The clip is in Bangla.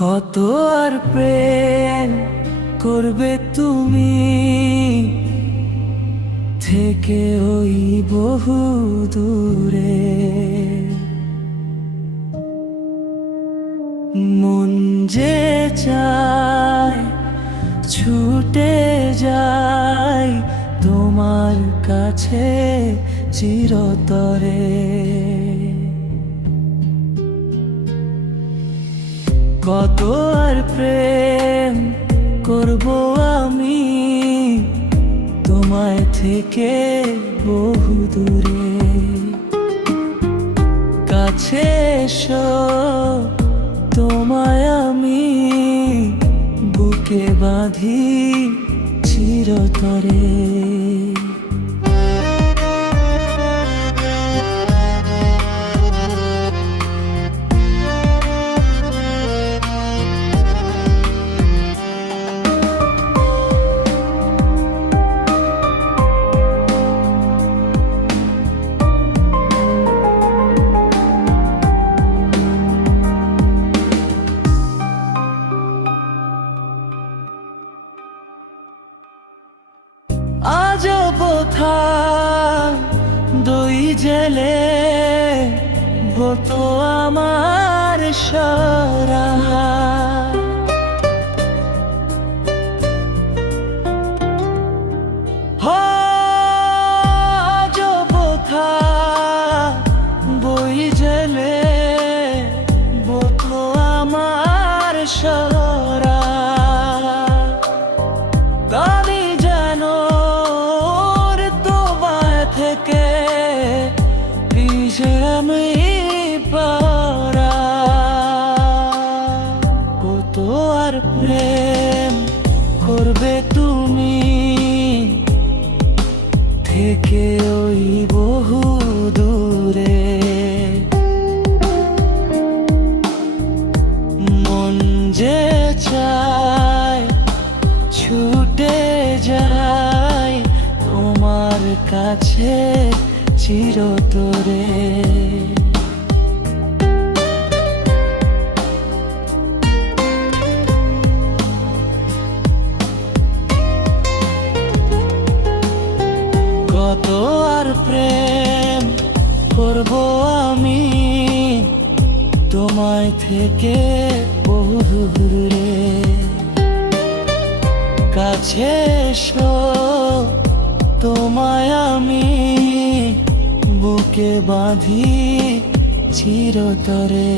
কত আর প্রেম করবে তুমি থেকে ওই বহু দূরে। মন যে চায় ছুটে যায় তোমার কাছে চিরতরে। কত আর প্রেম করব আমি তোমায় থেকে বহু দূরে। কাছে এসো তোমায় আমি বুকে বাঁধি চিরতরে। আজ বোথা দুই জেলে বতো আমার সারা। আজ বোথা বই জেলে বতো আমার সারা। থেকে আমি পারা। কত আর প্রেম করবে তুমি থেকে ওই বহু দূরে। মন যে চায় ছুটে যায় তোমার কাছে চিরতরে। কত আর প্রেম করব আমি তোমায় থেকে বহু দূরে। কাছে এসো তোমায় আমি বুকে বাঁধি চিরতরে।